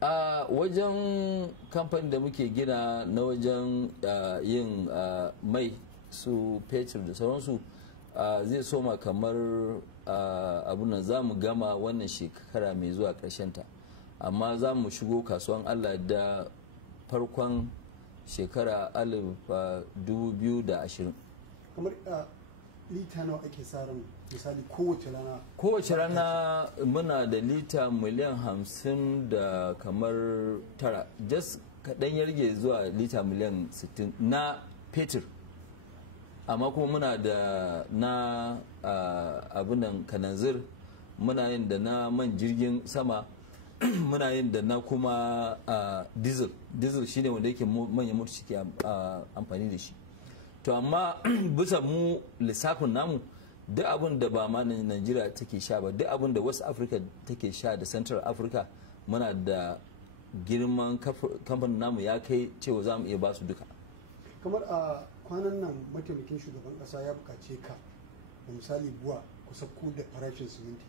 a wajen kamfanin da muke gina na wajen yin mai su fetur da sauransu zai soma kamar abunan za mu gama wannan shekara mai zuwa ta, amma za mu shigo kasuwan Allah da farkon shekara 2020. kamar lita nawa ake tsarin misali kowace rana? Kowace rana muna da lita miliyan 50 da kamar tara, just kaɗan ya rage zuwa lita miliyan 60 na fetur, amma kuma muna da na abunan kananzir, muna yin da na man jirgin sama, muna yin da na kuma diesel shine wanda yake manyan motoci ke amfani da shi. To amma bisa mu lissafin namu duk abin da ba ma Najeriya take sha ba, duk abin da West Africa take sha da Central Africa, muna da girman kamfanin namu ya kai cewa za mu iya ba su duka. Kamar a kwanan nan mataimakin shugaban kasa ya bukace ka da misali buwa ku sauko da farashin siminti,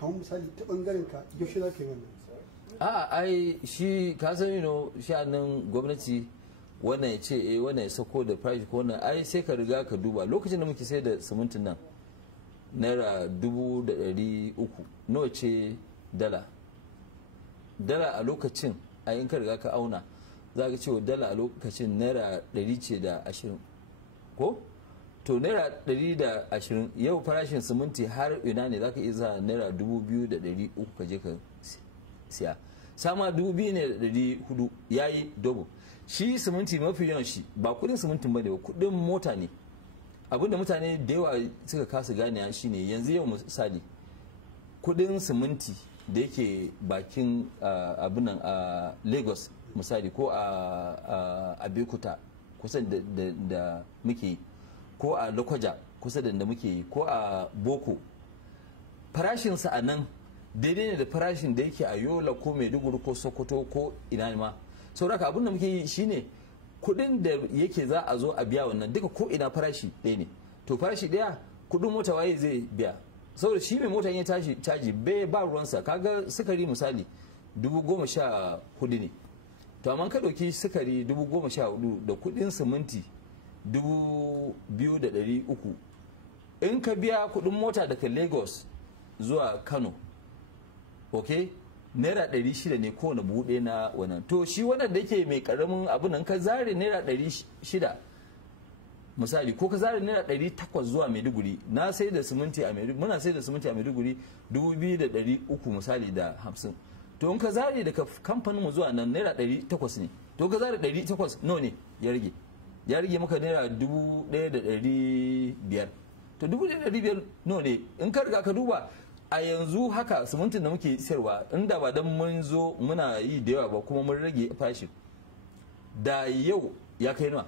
kamar misali ta bangaren ka yaushe za ka yi wannan? Ai shi ka sani sha'anin gwamnati, wannan ya ce wannan ya sako da price ko wannan, ai sai ka riga ka duba lokacin da muke sai da simintin nan naira 300 nawa ce dala a lokacin, a in ka riga ka auna za ka ce dala a lokacin naira 120 ko to naira 120 yau farashin siminti har ina ne za ka iya za naira 2,300 ka je ka siya, sama 2,400 ya yi dobo. Shi siminti mafi yawan shi ba kudin simintin ba ne ba, kudin mota ne. Abinda mutane da yawa suka kasa gane shi ne yanzu yau misali kudin siminti da yake bakin abinan a Lagos misali ko a Abeokuta kusa da muke yi, ko a Lokoja kusa da muke yi, ko a Boko, farashinsa a nan daidai ne da farashin da yake a Yola ko Maiduguri ko Sokoto ko ina ma. Sauraka abin da muke yi shine kudin da yake za a zo a biya wannan duka ko ina farashi ɗaya ne, to farashi ɗaya kudin mota waye zai biya, saboda shi mai mota ya tashi caji bai ba ruwansa. Kaga sukari misali 14,000 ne, to amma ka ɗauki sukari 14,000 da kudin siminti 2,300, in ka biya kudin mota daga Lagos zuwa Kano, okay, naira 600 ne kowane buhu ɗaya na wannan. To shi wannan da yake mai karamin abu nan ka zare naira 600 misali, ko ka zare naira 800 zuwa Maiduguri, na sai da siminti a Maiduguri, muna sai da siminti a Maiduguri 2,300 misali da 50, to in ka zare daga kamfanin mu zuwa nan naira 800 ne, to ka zare 800 nawa ne ya rage maka naira 1,500, to 1,500 nawa ne in ka riga ka duba. A yanzu haka simintin da muke sayarwa inda ba dan mun zo muna yi da yawa ba kuma mun rage fashi da yau ya kai nawa